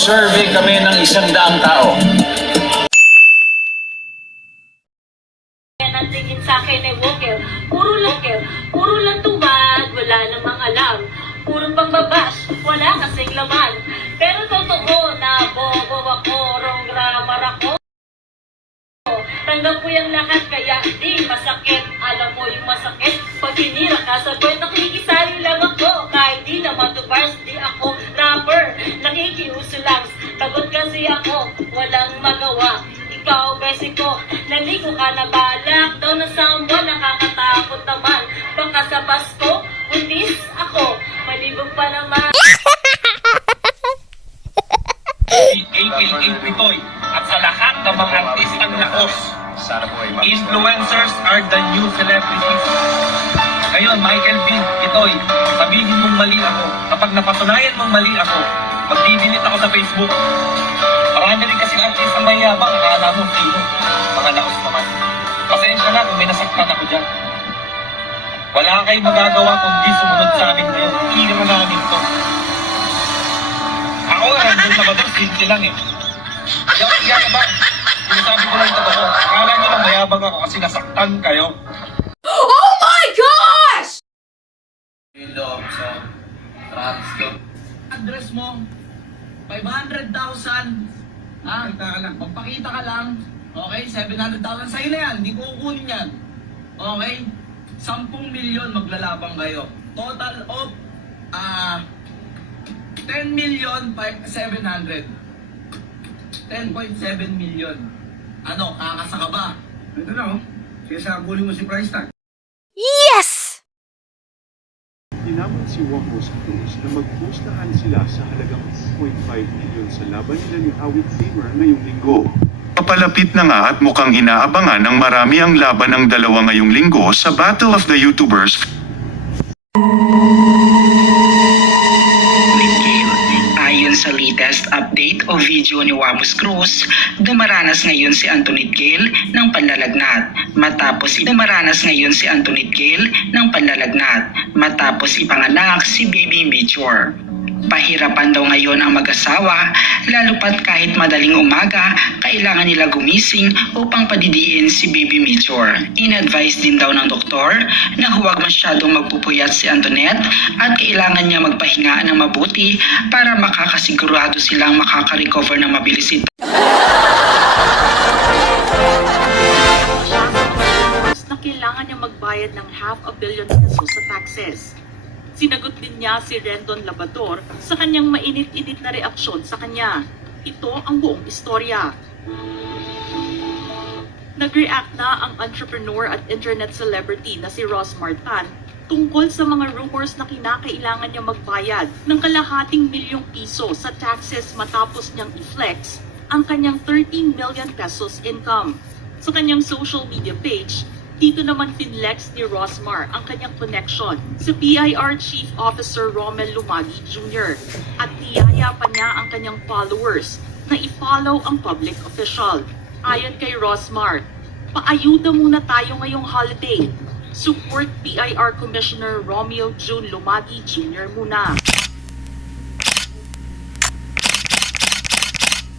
Nag-survey kami ng 100 tao. Yan ang tingin sa akin ay Walker. Puro lang tubad, wala namang alam. Puro pangbabash, wala kasing laman. Pero totoo na bobo ako, wrong grammar ako. Tanggap ko yung lahat kaya di masakit. Alam mo yung masakit pag hinira ka sa kwento, nakikisali lang ako. Kahit di naman to bars, di ako rapper. Nakikiuso lang, tagot kasi ako, walang magawa. Ikaw, besi ko, naligo ka na balak daw na someone, nakakatakot naman. Baka sa Pasko, unis ako, malibog pa naman. AKA Pitoy at sa lahat ng mga artistang laos. Influencers are the new celebrities. Ngayon, Michael B. Pitoy, sabihin mong mali ako. Kapag napatunayan mong mali ako, mag-delete ako sa Facebook. Marami rin kasi artist ang mayabang, akala mo sino. Mga laos naman. Pasensya na kung may nasaktan ako dyan. Wala kayong magagawa kundi sumunod sa amin ngayon. Ira namin to. Ako nga, nandun sa bato, simple lang eh. Iyak ba? Sinasabi ko lang ito ako. Akala nyo lang mayabang ako kasi nasaktan kayo. Oh my gosh! Hello, so, Travis ko. Address mo, 500,000. Magpakita ka lang. Okay, 700,000 sa'yo na yan. Hindi ko kukunin yan. Okay? 10 milyon maglalabang kayo. Total of 10 million 700. 10.7 million. Ano, kakasa ka ba? Ito na, oh. Sisabulin mo si price tag. Yes! Tinamon si Wamos Cruz na magpustahan sila sa halagang 2.5 milyon sa laban nila ni Awit Famer ngayong linggo. Papalapit na nga at mukhang inaabangan ng marami ang laban ng dalawa ngayong linggo sa Battle of the YouTubers. Ayon sa latest update o video ni Wamos Cruz, dumaranas ngayon si Antoinette Gail ng panlalagnat matapos ipanganak si Baby Major. Pahirapan daw ngayon ang mag-asawa, lalo pat kahit madaling umaga, kailangan nila gumising upang padidiin si Baby Major. In-advise din daw ng doktor na huwag masyadong magpupuyat si Antoinette at kailangan niya magpahinga ng mabuti para makakasigurado silang makaka-recover ng mabilis ito. Na kailangan niya magbayad ng ₱500 million sa taxes. Sinagot din niya si Rendon Labrador sa kanyang mainit-init na reaksyon sa kanya. Ito ang buong istorya. Nag-react na ang entrepreneur at internet celebrity na si Rosmar Tan tungkol sa mga rumors na kinakailangan niya magbayad ng ₱250 sa taxes matapos niyang i-flex ang kanyang 13 million pesos income. Sa kanyang social media page, dito naman finlex ni Rosmar ang kanyang connection sa BIR Chief Officer Romel Lumagi Jr. at niyaya pa niya ang kanyang followers na i-follow ang public official. Ayon kay Rosmar, paayuda muna tayo ngayong holiday. Support BIR Commissioner Romeo June Lumagi Jr. muna.